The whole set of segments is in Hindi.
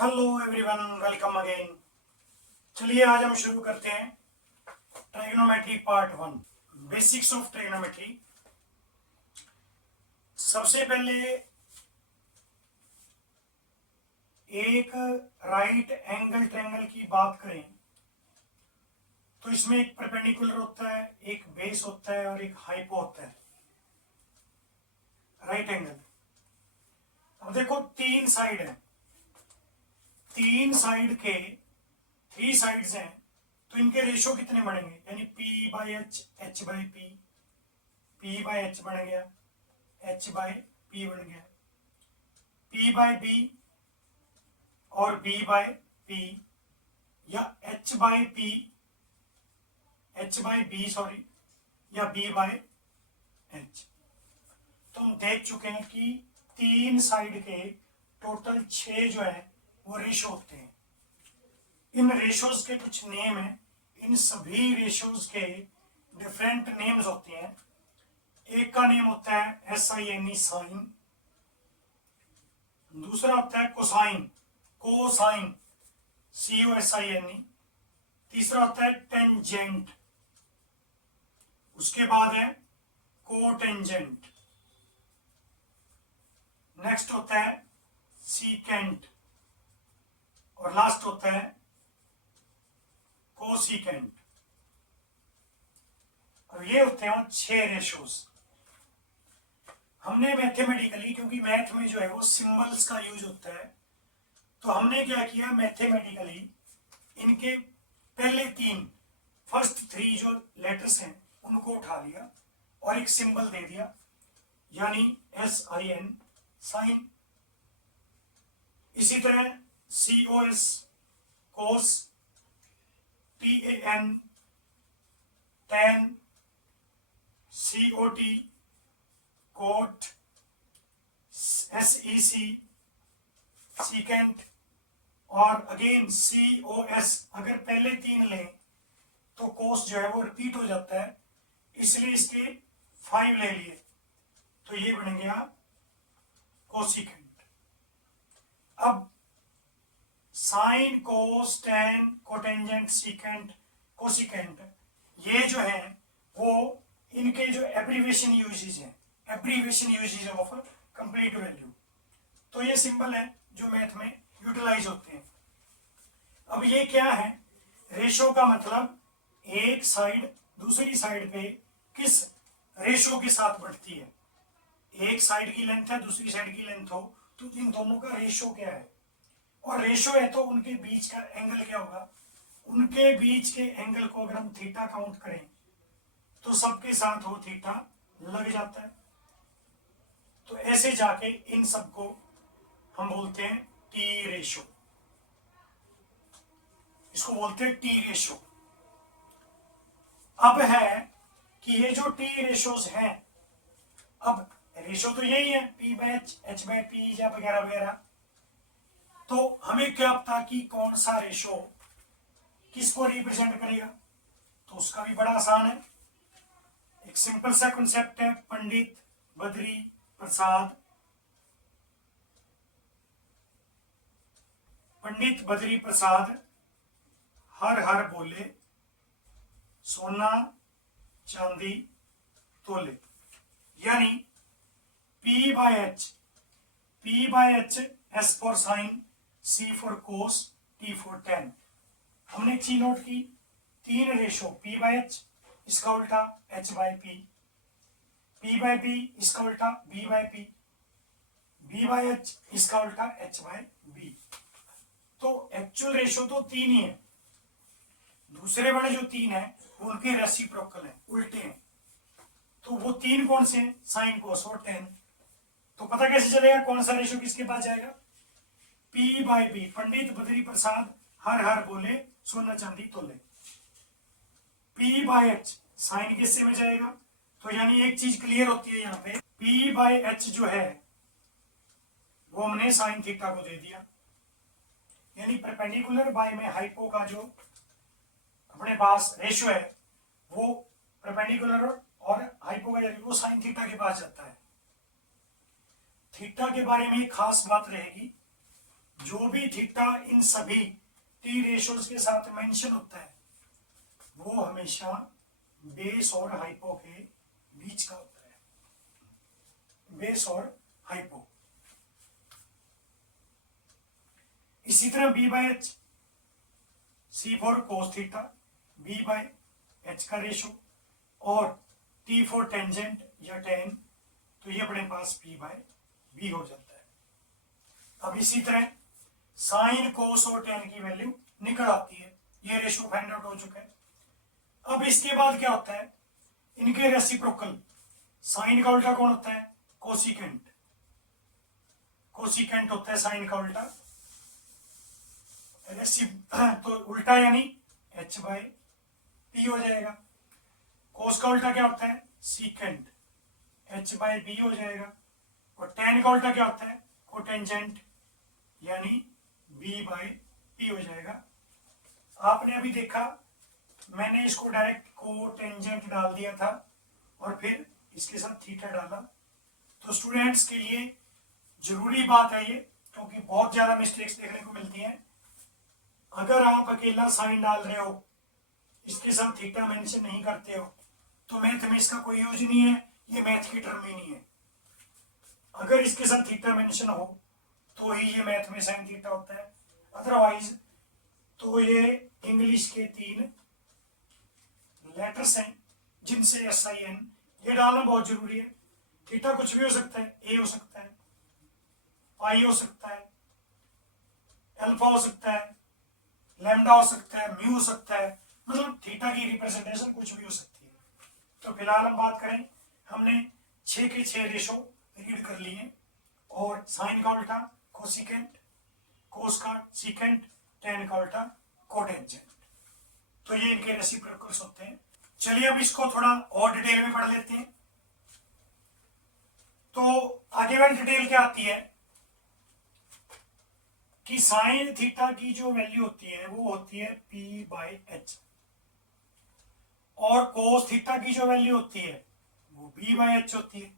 Hello everyone, welcome again. चलिए आज हम शुरू करते हैं trigonometry part 1, basics of trigonometry. सबसे पहले एक राइट एंगल ट्रायंगल की बात करें तो इसमें एक परपेंडिकुलर होता है, एक बेस होता है और एक हाइपो होता है। राइट एंगल, अब देखो तीन साइड है, तीन साइड के 3 साइड्स हैं, तो इनके रेशो कितने बढ़ेंगे, यानी P by H, H by P, P by H बन गया, H बाई पी बन गया, P बाई बी और B बाई पी, या H by P, H by B sorry, या B बाई H। तो हम देख चुके हैं कि तीन साइड के टोटल 6 जो है वो रेशो होते हैं। इन रेशोज के कुछ नेम हैं, इन सभी रेशोज के डिफरेंट नेम्स होते हैं। एक का नेम होता है SINE साइन, दूसरा होता है कोसाइन, कोसाइन COSINE, तीसरा होता है टेंजेंट, उसके बाद है कोटेंजेंट, नेक्स्ट होता है सीकेंट और लास्ट होता है कोसिकेंट। और ये होते हैं 6 रेशोज। हमने मैथमेटिकली, क्योंकि मैथ में जो है वो सिंबल्स का यूज होता है, तो हमने क्या किया, मैथमेटिकली इनके पहले 3 फर्स्ट 3 जो लेटर्स हैं उनको उठा लिया और एक सिंबल दे दिया, यानी SIN साइन। इसी तरह COS cos, TAN tan, COT cot, SEC secant और अगेन COS। अगर पहले 3 लें तो कोस जो है वो रिपीट हो जाता है, इसलिए इसके 5 ले लिए, तो ये बन गया कोसिकेंट। अब साइन, कोस, टैन, कोटेंजेंट, सीकेंट, कोसिकेंट, ये जो है वो इनके जो एब्रीविएशन यूजेस हैं, abbreviation uses of complete value. तो ये सिंबल है जो मैथ में यूटिलाइज होते हैं। अब ये क्या है, रेशो का मतलब एक साइड दूसरी साइड पे किस रेशो के साथ बढ़ती है। एक साइड की लेंथ है, दूसरी साइड की लेंथ हो, तो इन दोनों का रेशो क्या है, और रेशो है तो उनके बीच का एंगल क्या होगा। उनके बीच के एंगल को अगर हम थीटा काउंट करें तो सबके साथ वो थीटा लग जाता है। तो ऐसे जाके इन सबको हम बोलते हैं टी रेशो, इसको बोलते हैं टी रेशो। अब है कि ये जो टी रेशोज हैं, अब रेशो तो यही है P by H, H by P या वगैरह वगैरह, तो हमें क्या पता कि कौन सा रेशो किसको रिप्रेजेंट करेगा, तो उसका भी बड़ा आसान है। एक सिंपल सा कॉन्सेप्ट है, पंडित बद्री प्रसाद, पंडित बद्री प्रसाद हर हर बोले, सोना चांदी तोले, यानी P by H, P by H, S for sine, C for cos, T for tan. हमने एक चीज नोट की, 3 रेशो P बाई एच, इसका उल्टा H by P, P by B इसका उल्टा B by P, B by H इसका उल्टा H बाई बी। तो एक्चुअल रेशो तो 3 ही है, दूसरे वाले जो 3 है उनके रेसिप्रोकल है, उल्टे हैं। तो वो 3 कौन से हैं, साइन, कोस और टैन। तो पता कैसे चलेगा कौन सा रेशो किसके पास जाएगा, P by B, Pandit Badri Prasad हर हर बोले, सोना चांदी तोले। P बाई एच साइन किससे में जाएगा, तो यानी एक चीज क्लियर होती है यहाँ पे, P बाई एच जो है वो हमने साइन थीटा को दे दिया, यानी परपेंडिकुलर बाय में हाइपो का जो अपने पास रेशो है वो परपेंडिकुलर और हाइपो का वो साइन थीटा के पास जाता है। थीटा के बारे में खास बात रहेगी, जो भी थीटा इन सभी टी रेशोज के साथ मेंशन होता है वो हमेशा बेस और हाइपो के बीच का होता है, बेस और हाइपो। इसी तरह B by H, C for cos theta, B by H का रेशो, और टी फॉर टेंजेंट या टेन, तो ये अपने पास पी बाय बी हो जाता है। अब इसी तरह साइन कोस और टेन की वैल्यू निकल आती है, ये रेशो फाइंड आउट हो चुका है। अब इसके बाद क्या होता है, इनके रेसिप्रोकल, साइन का उल्टा कौन होता है, कोसिकेंट, कोसिकेंट होता है साइन का उल्टा, तो उल्टा यानी h बाय पी हो जाएगा। कोस का उल्टा क्या होता है, सीकेंट, h बाय बी हो जाएगा। और टेन का उल्टा क्या होता है, कोटेंजेंट, यानी b बाय पी हो जाएगा। आपने अभी देखा मैंने इसको डायरेक्ट कोटेंजेंट डाल दिया था और फिर इसके साथ थीटा डाला। तो स्टूडेंट्स के लिए जरूरी बात है ये, क्योंकि बहुत ज्यादा मिस्टेक्स देखने को मिलती हैं। अगर आप अकेला साइन डाल रहे हो, इसके साथ थीटा मेंशन नहीं करते हो, तो मैथ में इसका कोई यूज नहीं है, ये मैथ की टर्म ही नहीं है। अगर इसके साथ थीटा मेंशन हो तो ही ये मैथ में साइन थीटा होता है, अदरवाइज तो ये इंग्लिश के 3 लेटर्स हैं जिनसे SIN, ये डालना बहुत जरूरी है। थीटा कुछ भी हो सकता है, ए हो सकता है, पाई हो सकता है, अल्फा हो सकता है, लैम्डा हो सकता है, म्यू हो सकता है, मतलब थीटा की रिप्रेजेंटेशन कुछ भी हो सकती है। तो फिलहाल हम बात करें, हमने 6 के 6 रेशो रीड कर लिए, और साइन का उल्टा कोसिकेंट, कोस का सीकेंट, टेन का उल्टा कोटेंजेंट, तो ये इनके रेसिप्रोकल्स होते हैं। चलिए अब इसको थोड़ा और डिटेल में पढ़ लेते हैं। तो आगे वाली डिटेल क्या आती है कि साइन थीटा की जो वैल्यू होती है वो होती है पी बाय एच, और कोस थीटा की जो वैल्यू होती है वो बी बाय एच होती है,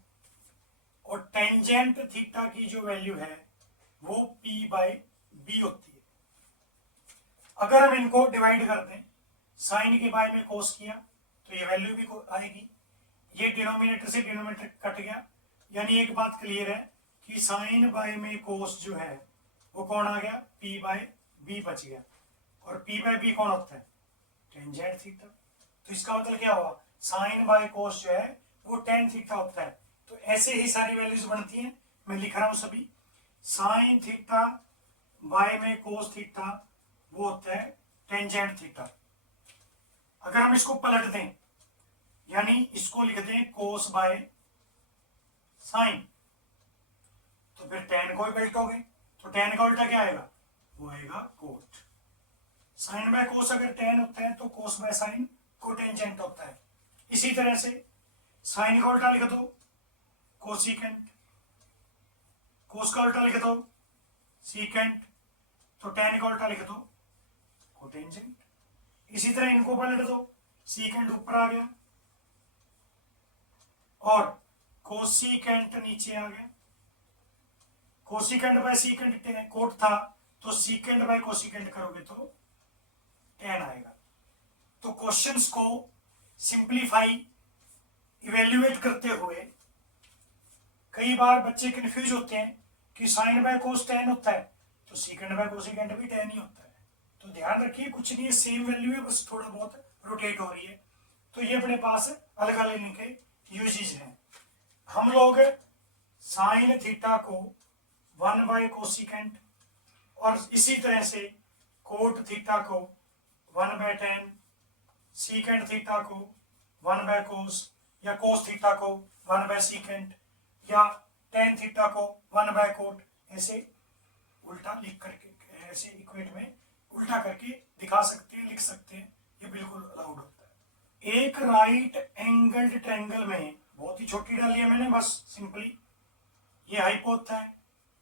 और टेंजेंट थीटा की जो वैल्यू है वो पी बाय बी होती है। अगर हम इनको डिवाइड कर दें, साइन के बाय में कोस किया तो ये वैल्यू भी आएगी, ये डिनोमिनेटर से डिनोमिनेटर कट गया, यानी एक बात क्लियर है कि साइन बाय में कोस जो है वो कौन आ गया, पी बाय बी बच गया, और पी बाय बी कौन होता है, टेंजेंट थीटा। तो इसका मतलब क्या हुआ, साइन बाय कोस जो है वो टेन थीटा होता है। तो ऐसे ही सारी वैल्यूज बनती हैं, मैं लिख रहा हूं सभी। साइन थीटा बाय में कोस थीटा वो होता है टेंजेंट थीटा। अगर हम इसको पलट दें, यानी इसको लिख दें कोस बाय साइन, तो फिर टेन को ही पलटोगे, तो टेन का उल्टा क्या आएगा, वो आएगा कोट। साइन बाय कोस अगर टेन होता है तो कोस बाय साइन कोटेंजेंट होता है। इसी तरह से साइन का उल्टा लिख दो कोसिकेंट, कोस का उल्टा लिख दो सीकेंट, तो टेन का उल्टा लिख दो कोटेंजेंट। इसी तरह इनको पलट दो, सीकेंट ऊपर आ गया और कोसिकेंट नीचे आ गया। कोसिकेंट बाय सीकेंट कोट था, तो सीकेंट बाय कोसिकेंट करोगे तो टेन आएगा। तो क्वेश्चंस को सिंप्लीफाई इवेल्युएट करते हुए कई बार बच्चे कंफ्यूज होते हैं कि साइन बाय कोस टेन होता है तो सीकेंट बाय कोसिकेंट भी टेन ही होता है। तो ध्यान रखिए, कुछ नहीं है, सेम वैल्यू है, बस थोड़ा बहुत रोटेट हो रही है। तो ये अपने पास अलग अलग इनके यूजेज हैं। हम लोग साइन थीटा को 1 बाय कोसिकेंट और इसी तरह से कोट थीटा को 1 बाय टेन, सीकेंट थीटा को 1 बाय कोस, या कोस थीटा को 1 बाय सीकेंट, या टेन थीटा को 1 बाय कोट, ऐसे उल्टा लिख करके, ऐसे इक्वेट में उल्टा करके दिखा सकते हैं, लिख सकते हैं, ये बिल्कुल अलाउड होता है। एक राइट एंगल्ड ट्रायंगल में, बहुत ही छोटी डाली है मैंने बस सिंपली, ये हाइपो होता है,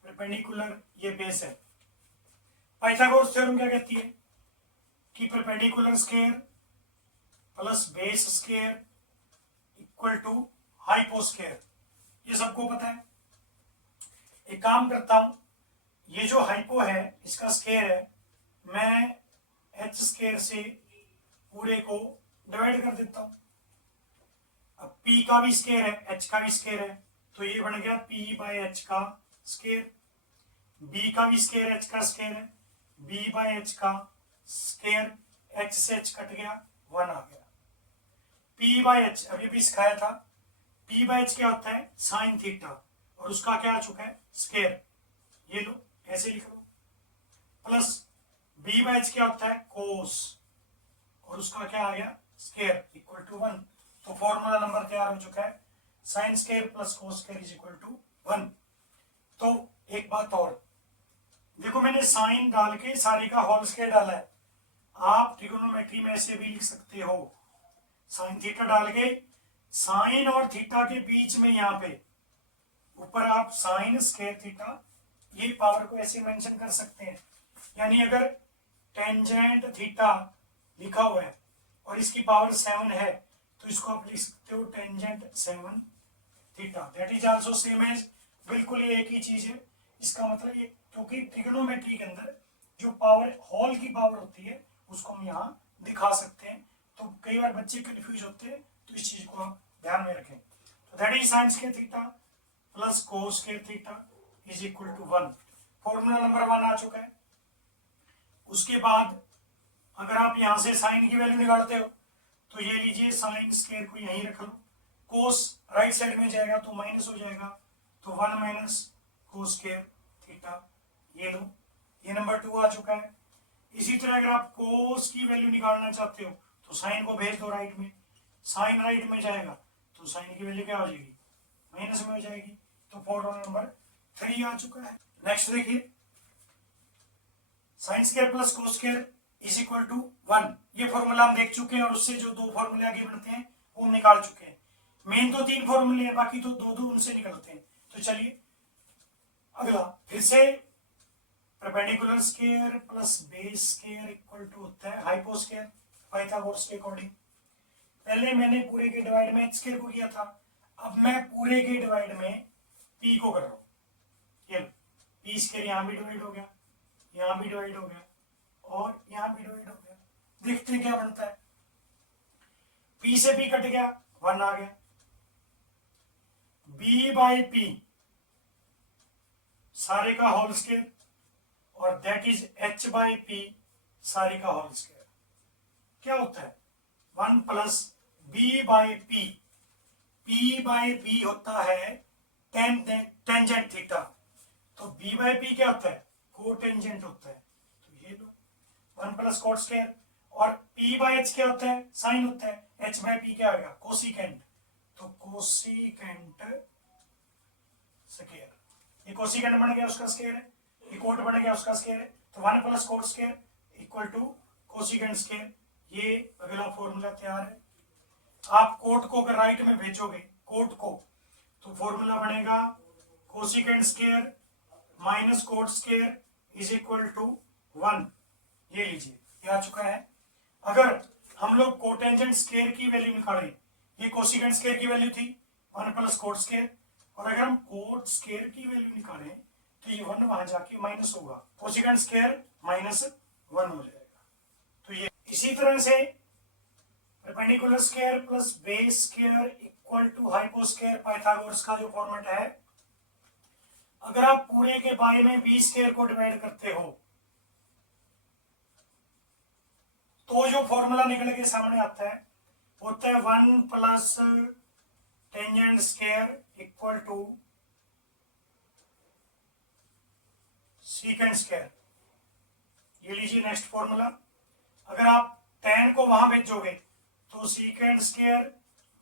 परपेंडिकुलर ये बेस है। पाइथागोरस थ्योरम क्या कहती है कि perpendicular square plus base square equal to hypo square, ये सबको पता है। एक काम करता हूं, ये जो हाइपो है इसका स्क्वायर है, मैं एच स्क्वायर से पूरे को डिवाइड कर देता हूं। अब p का भी स्क्वायर है, h का भी स्क्वायर है, तो ये बन गया p बाय h का स्क्वायर। b का भी स्क्वायर h का स्क्वायर है, b बाय h का स्क्वायर, h से h कट गया, 1 आ गया। p बाय h अभी भी सिखाया था, p बाय h क्या होता है, साइन थीटा, और उसका क्या आ चुका है, स्क्वायर। ये लो ऐसे लिख लो, प्लस b बाय h क्या होता है, कोस, और उसका क्या आ गया, स्क्वायर, इक्वल टू 1। तो फॉर्मूला नंबर तैयार हो चुका है, sine square plus cos square is equal to 1। तो एक बात और देखो, मैंने साइन डाल के सारे का होल स्क्वायर डाला है। आप ट्रिगोनोमेट्री में ऐसे भी लिख सकते हो, साइन थीटा डाल के साइन और थीटा के बीच में यहाँ पे ऊपर आप साइन स्क्वायर थीटा, ये पावर को ऐसे मेंशन कर सकते हैं। यानी अगर टेंजेंट थीटा लिखा हुआ है और इसकी पावर 7 है, तो इसको आप लिख सकते हो tangent 7 theta. That is also same as, बिल्कुल ये एक ही चीज है। इसका मतलब ये, क्योंकि ट्रिगोनोमेट्री के अंदर जो पावर होल की पावर होती है उसको हम यहाँ दिखा सकते हैं। तो कई बार बच्चे कंफ्यूज होते हैं, तो इस चीज को आप ध्यान में रखें। तो that is sine square theta plus cos square theta is equal to 1। Formula number 1 आ चुका है। उसके बाद अगर आप यहां से साइन की वैल्यू निकालते हो, तो ये लीजिए साइन स्क्वायर को यहीं रख लो, कोस राइट साइड में जाएगा तो माइनस हो जाएगा, तो 1 माइनस कोस स्क्वायर थीटा, ये लो, ये नंबर 2 आ चुका है। इसी तरह अगर आप कोस की वैल्यू निकालना चाहते हो तो साइन को भेज दो राइट में, साइन राइट में जाएगा तो साइन की वैल्यू क्या हो जाएगी, माइनस में हो जाएगी। तो फॉर्मूला नंबर 3 आ चुका है। नेक्स्ट देखिए, sine square plus cos square is equal to 1। ये फॉर्मूला हम देख चुके हैं, और उससे जो 2 फॉर्मूले आगे बढ़ते हैं वो हम निकाल चुके हैं। मेन तो 3 फॉर्मूले हैं, बाकी तो 2 उनसे निकलते हैं। तो चलिए अगला, फिर से perpendicular square plus base square equal to होता है हाइपो स्क्वायर, पाइथागोरस के अकॉर्डिंग। पहले मैंने पूरे के डिवाइड में एच स्क्वायर को किया था, अब मैं पूरे के डिवाइड में पी को कर रहा हूं। ये पी स्क्वायर यहां भी डिवाइड हो गया, यहां भी डिवाइड हो गया, और यहां भी डिवाइड हो गया। देखते हैं क्या बनता है। p से p कट गया, 1 आ गया। b बाई p सारे का होल स्क्वायर, और that is h by p सारे का होल स्क्वायर। क्या होता है, 1 plus b by p, p by p होता है टेंजेंट थीटा, तो b बाई p क्या होता है, कोटेंजेंट होता है। तो ये लो 1 प्लस कोट स्क्वायर, और p बाई h क्या होता है, साइन होता है, h बाई p क्या होगा, कोसिकेंट, तो कोसिकेंट स्क्वायर। ये कोसिकेंट बन गया, उसका स्क्वायर है, ये कोट बन गया, उसका स्क्वायर है। तो 1 plus cot square equal to cosecant square. ये अगला फॉर्मूला तैयार है। आप कोट को अगर राइट में भेजोगे, कोट को, तो फॉर्मूला बनेगा cosecant square minus cot square is equal to 1। ये लीजिए, ये आ चुका है। अगर हम लोग कोटेंजेंट स्क्वायर की वैल्यू निकालें, ये कोसिकेंट स्क्वायर की वैल्यू थी 1 प्लस कोट स्क्वायर, और अगर हम कोट स्क्वायर की वैल्यू निकालें तो ये 1 वहां जाके माइनस होगा, कोसिकेंट स्क्वायर माइनस 1 हो जाएगा। तो ये इसी तरह से perpendicular square plus base square equal to hypo square, Pythagoras का जो फॉर्मेट है। अगर आप पूरे के बाय में बी स्क्वायर को डिवाइड करते हो, तो जो फॉर्मूला निकल के सामने आता है होता है 1 plus tangent square equal to secant square. ये लीजिए नेक्स्ट फॉर्मूला। अगर आप tan को वहां भेजोगे तो secant square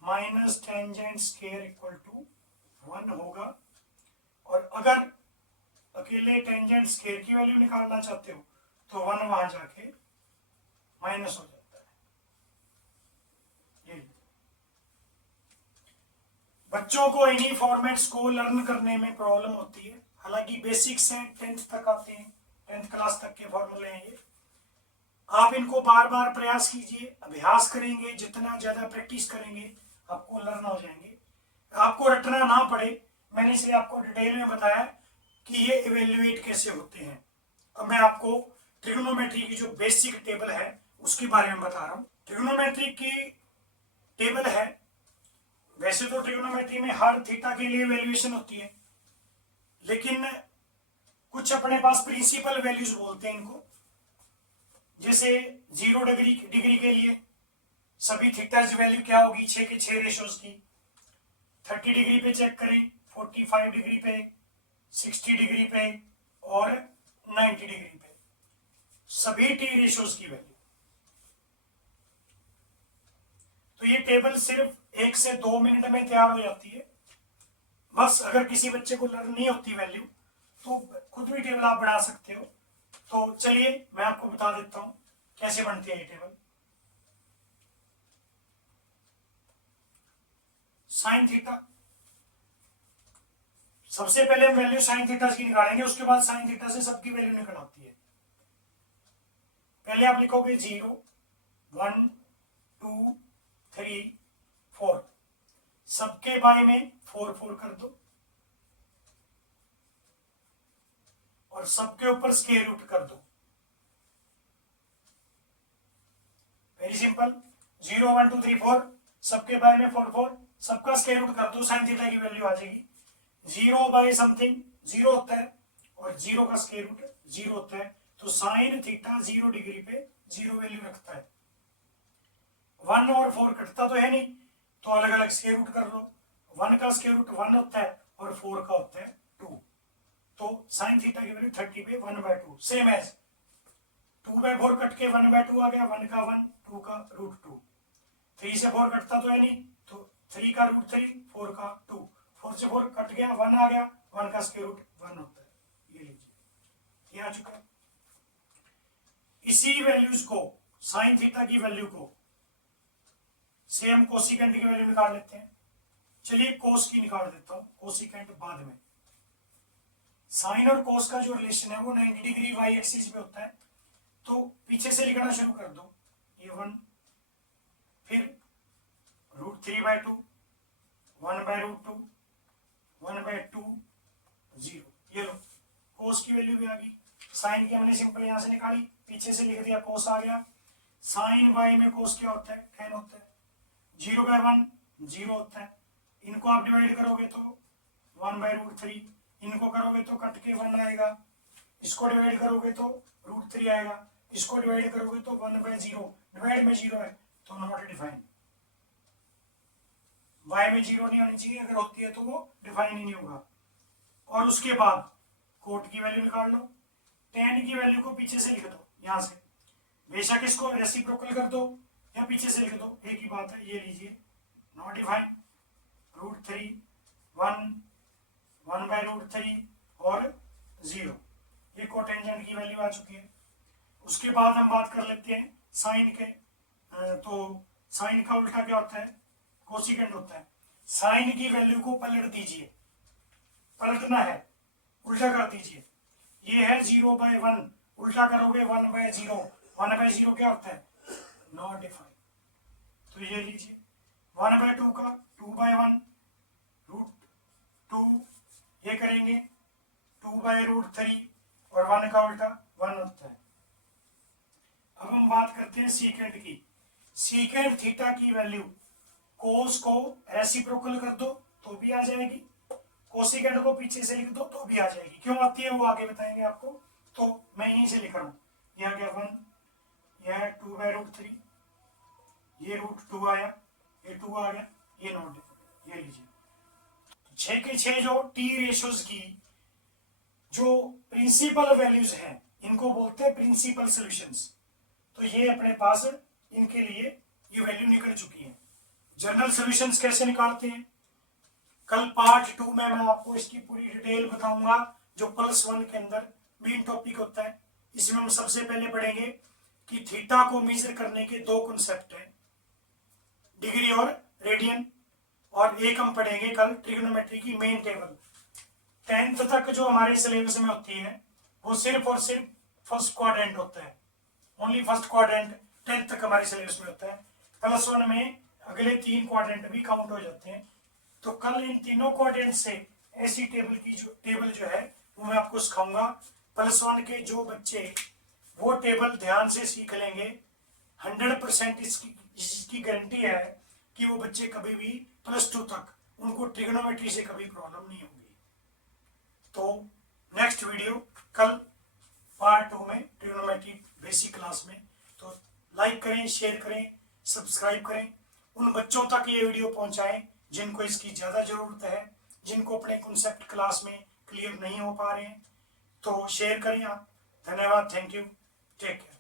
minus tangent square equal to 1 होगा, और अगर अकेले टेंजेंट स्क्वायर की वैल्यू निकालना चाहते हो तो 1 वहां जाके माइनस हो जाता है। ये बच्चों को इन्हीं फॉर्मेट्स को लर्न करने में प्रॉब्लम होती है, हालांकि बेसिक्स हैं, 10th तक आते हैं, 10th क्लास तक के फॉर्मूले हैं ये। आप इनको बार बार प्रयास कीजिए, अभ्यास करेंगे, जितना ज्यादा प्रैक्टिस करेंगे आपको लर्न हो जाएंगे, आपको रटना ना पड़े। मैंने इसलिए आपको डिटेल में बताया, कि ये इवेल्युएट कैसे होते हैं। अब मैं आपको ट्रिग्नोमेट्री की जो बेसिक टेबल है उसके बारे में बता रहा हूँ। ट्रिग्नोमेट्री की टेबल है, वैसे तो ट्रिग्नोमेट्री में हर थीटा के लिए वैल्यूएशन होती है, लेकिन कुछ अपने पास प्रिंसिपल वैल्यूज बोलते हैं इनको। जैसे 0 डिग्री के लिए सभी थीटाज वैल्यू क्या होगी, 6 के 6 रेशोज की। 30 डिग्री पे चेक करें, 45 डिग्री पे, 60 डिग्री पे और 90 डिग्री पे, सभी टी रेशोज की वैल्यू। तो ये टेबल सिर्फ 1 से 2 मिनट में तैयार हो जाती है। बस अगर किसी बच्चे को लर्न नहीं होती वैल्यू तो खुद भी टेबल आप बना सकते हो। तो चलिए मैं आपको बता देता हूं कैसे बनती है ये टेबल। साइन थीटा, सबसे पहले हम वैल्यू साइन थीटा की निकालेंगे, उसके बाद साइन थीटा से सबकी वैल्यू निकल आती है। पहले आप लिखोगे 0 1 2 3 4, सबके बाय में 4 4 कर दो और सबके ऊपर स्क्वायर रूट कर दो। वेरी सिंपल, 0 1 2 3 4, सबके बाय में 4 4, सबका स्क्वायर रूट कर दो, साइन थीटा की वैल्यू आ जाएगी। 0 बाय समथिंग 0 होता है और 0 का स्क्वायर रूट 0 होता है, तो साइन थीटा 0 डिग्री पे 0 वैल्यू रखता है। 1 और 4 कटता तो है नहीं, तो अलग अलग स्क्वायर रूट कर लो। 1 का स्क्वायर रूट 1 होता है और 4 का होता है 2, तो साइन थीटा की वैल्यू 30 पे 1/2, सेम एज 2/4 कट के 1/2 आ गया, 1 का 1, 2 का √2। 3 से 4 कटता तो है नहीं, तो 3 का √3, 4 का 2, 4 से 4 कट गया, 1 आ गया, 1 का स्क्वायर रूट 1 होता है। ये लीजिए, ये आ चुका है। इसी वैल्यूज को, साइन थीटा की वैल्यू को सेम कोसिकेंट की वैल्यू निकाल लेते हैं। चलिए कोस की निकाल देता हूं, कोसिकेंट बाद में। साइन और कोस का जो रिलेशन है वो 90 डिग्री वाई एक्सिस पे होता है, तो पीछे से लिखना शुरू कर दो। ये 1, फिर √3/2, 1/√2, 1/2, 0। ये लो, कोस की वैल्यू भी आ गई। साइन की हमने सिंपल यहां से निकाली, पीछे से लिख दिया, कोस आ गया। साइन बाय में कोस क्या होता है, 10 होता है। 0/1 0 होता है। इनको आप डिवाइड करोगे तो 1/√3, इनको करोगे तो कट के 1 आएगा, इसको डिवाइड करोगे तो √3 आएगा, इसको डिवाइड करोगे तो 1/0, डिवाइड में 0 है तो नॉट डिफाइन। y में 0 नहीं आनी चाहिए, अगर होती है तो वो डिफाइन ही नहीं होगा। और उसके बाद कोट की वैल्यू निकाल लो, tan की वैल्यू को पीछे से लिख दो यहां से, बेशक इसको रेसिप्रोकल कर दो या पीछे से लिख दो, एक ही बात है। ये लीजिए, नॉट डिफाइन, √3, 1, 1/√3 और 0, ये कोटेंजेंट की वैल्यू आ चुकी है। उसके बाद हम बात कर लेते हैं साइन के। तो साइन का उल्टा क्या होता है, कोसिकेंट होता है। साइन की वैल्यू को पलट दीजिए, पलटना है, उल्टा कर दीजिए। ये है 0/1, उल्टा करोगे 1/0, 1/0 क्या होता है, नॉट डिफाइन। तो ये लीजिए, 1/2 का 2/1, √2, ये करेंगे 2/√3 और 1 का उल्टा 1 होता है। अब हम बात करते हैं सीकेंट की। सीकेंट थीटा की वैल्यू कोस को रेसिप्रोकल कर दो तो भी आ जाएगी, कोसिकेंट को पीछे से लिख दो तो भी आ जाएगी। क्यों आती है वो आगे बताएंगे आपको, तो मैं यहीं से लिख रहा हूँ। ये आ गया 1, यह 2/√3, ये √2 आया, ये 2 आ गया, ये नोट, ये लीजिए। 6 के 6 जो टी रेशोज की जो प्रिंसिपल वैल्यूज हैं इनको बोलते हैं प्रिंसिपल सॉल्यूशंस। तो ये अपने पास इनके लिए ये वैल्यू निकल चुकी है। जनरल सॉल्यूशंस कैसे निकालते हैं, कल पार्ट 2 में मैं आपको इसकी पूरी डिटेल बताऊंगा, जो +1 के अंदर मेन टॉपिक होता है। इसमें हम सबसे पहले पढ़ेंगे कि थीटा को मेजर करने के 2 कॉन्सेप्ट हैं, डिग्री और रेडियन। और एक हम पढ़ेंगे कल ट्रिग्नोमेट्री की मेन टेबल। 10th तक जो हमारे सिलेबस में होती है वो सिर्फ और सिर्फ फर्स्ट क्वाड्रेंट होता है, ओनली फर्स्ट क्वाड्रेंट 10th तक हमारे सिलेबस में होता है। +1 में अगले 3 क्वाड्रेंट भी काउंट हो जाते हैं। तो कल इन तीनों क्वाड्रेंट से ऐसी टेबल जो है वो मैं आपको सिखाऊंगा। +1 के जो बच्चे वो टेबल ध्यान से सीख लेंगे, 100% इसकी गारंटी है कि वो बच्चे कभी भी +2 तक उनको ट्रिग्नोमेट्री से कभी प्रॉब्लम नहीं होगी। तो नेक्स्ट वीडियो कल पार्ट 2 में ट्रिग्नोमेट्री बेसिक क्लास में। तो लाइक करें, शेयर करें, सब्सक्राइब करें, उन बच्चों तक ये वीडियो पहुंचाएं जिनको इसकी ज़्यादा ज़रूरत है, जिनको अपने कॉन्सेप्ट क्लास में क्लियर नहीं हो पा रहे हैं। तो शेयर करें आप। धन्यवाद, थैंक यू, टेक केयर।